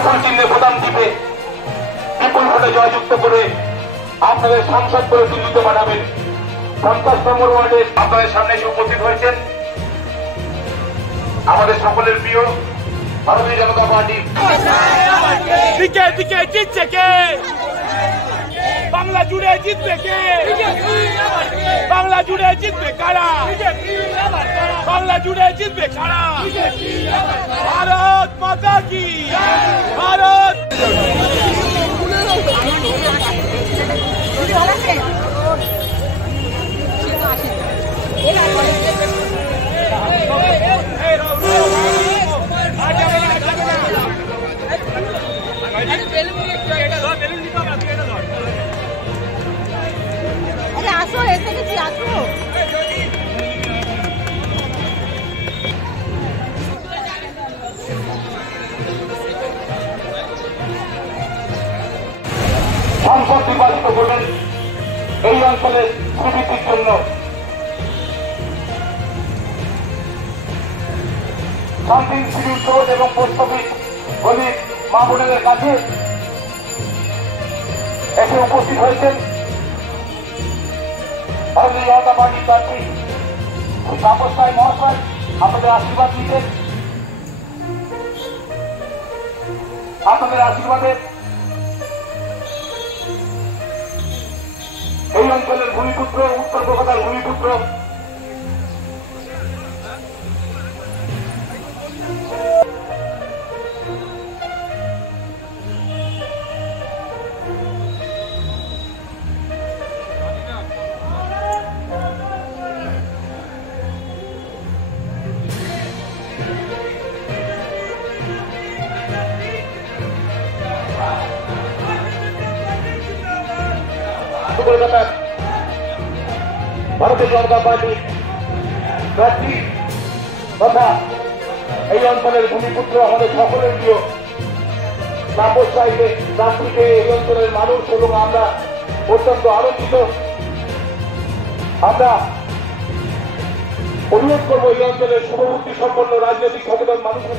ফুল চিহ্নে বোতাম টিপে বিপুল ভোটে জয়যুক্ত করে আপনাদের সংসদ করে দিল্লিতে পাঠাবেন। 50 নম্বর ওয়ার্ডে আপনাদের সামনে এসে উপস্থিত হয়েছেন আমাদের সকলের প্রিয় ভারতীয় জনতা পার্টি। দিকে দিকে জিতছে কে? বাংলা জুড়ে জিতবে কে? বাংলা জুড়ে জিতবে কারা? বাংলা জুড়ে জিতবে কারা? ভারত মাতা কি, ভারত। আসো এসে গেছি, আসো। সংসদ নির্বাচিত করবেন এই অঞ্চলের সুবৃদ্ধির জন্য। শান্তিন সিভিল কোড এবং পোস্ট অফিস গরিব মা বোনেদের কাছে এসে উপস্থিত হয়েছেন ভারতীয় জনতা পার্টির প্রার্থী তাপস রায় মহাশয়। আপনাদের আশীর্বাদ দিতেন, আপনাদের আশীর্বাদে এই অঞ্চলের ভূমিপুত্র, উত্তর কলকাতার ভূমিপুত্র কলকাতার ভারতীয় জনতা পার্টির প্রার্থী তথা এই অঞ্চলের ভূমিপুত্র আমাদের সকলের প্রিয় তাপস রায়কে প্রার্থীকে এই অঞ্চলের মানুষ এবং আমরা অত্যন্ত আনন্দিত। আমরা অনুরোধ করবো এই অঞ্চলের শুভবুদ্ধি সম্পন্ন রাজনৈতিক সচেতন মানুষের